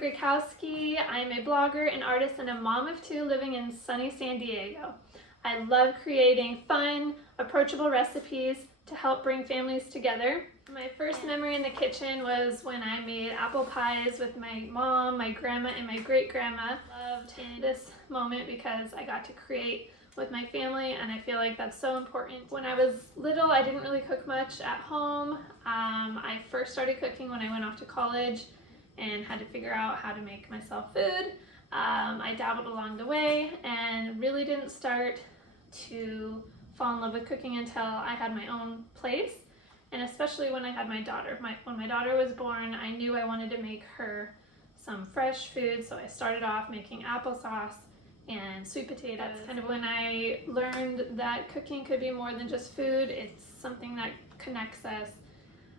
Grajkowski. I'm a blogger, an artist, and a mom of two living in sunny San Diego. I love creating fun, approachable recipes to help bring families together. My first memory in the kitchen was when I made apple pies with my mom, my grandma, and my great-grandma. I loved this moment because I got to create with my family, and I feel like that's so important. When I was little, I didn't really cook much at home. I first started cooking when I went off to college and had to figure out how to make myself food. I dabbled along the way and really didn't start to fall in love with cooking until I had my own place, and especially when I had my daughter. When my daughter was born, I knew I wanted to make her some fresh food, so I started off making applesauce and sweet potatoes. That's kind of when I learned that cooking could be more than just food. It's something that connects us.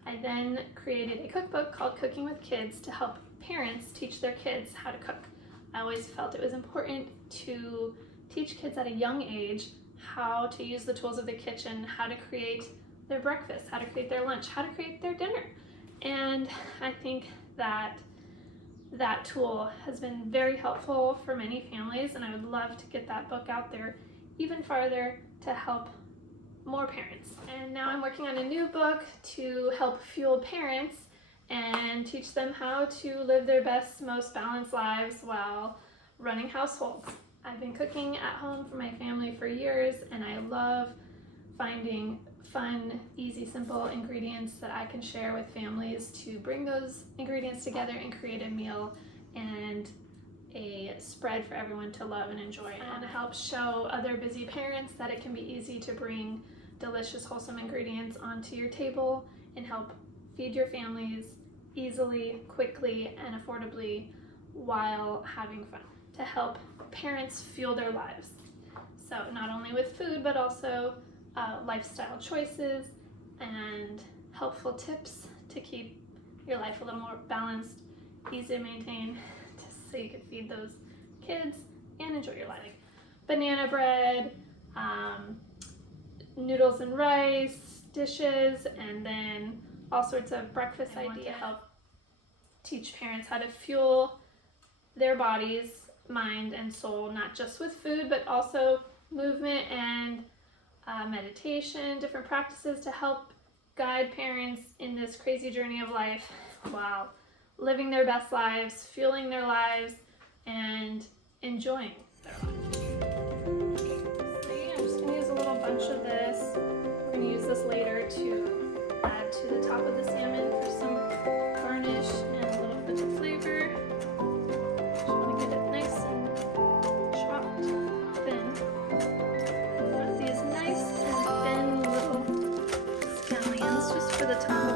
I then created a cookbook called Cooking with Kids to help parents teach their kids how to cook. I always felt it was important to teach kids at a young age how to use the tools of the kitchen, how to create their breakfast, how to create their lunch, how to create their dinner. And I think that that tool has been very helpful for many families, and I would love to get that book out there even farther to help more parents. And now I'm working on a new book to help fuel parents and teach them how to live their best, most balanced lives while running households. I've been cooking at home for my family for years, and I love finding fun, easy, simple ingredients that I can share with families to bring those ingredients together and create a meal and a spread for everyone to love and enjoy. I want to help show other busy parents that it can be easy to bring delicious, wholesome ingredients onto your table and help feed your families easily, quickly, and affordably while having fun, to help parents fuel their lives. So not only with food, but also lifestyle choices and helpful tips to keep your life a little more balanced, easy to maintain, so you can feed those kids and enjoy your life. Like banana bread, noodles and rice dishes, and then all sorts of breakfast ideas to help teach parents how to fuel their bodies, mind, and soul, not just with food, but also movement and meditation, different practices to help guide parents in this crazy journey of life while living their best lives, fueling their lives, and enjoying their lives. I'm just going to use a little bunch of this. We're going to use this later to add to the top of the salmon for some garnish and a little bit of flavor. Just want to get it nice and chopped thin. I want these nice and thin little scallions just for the top.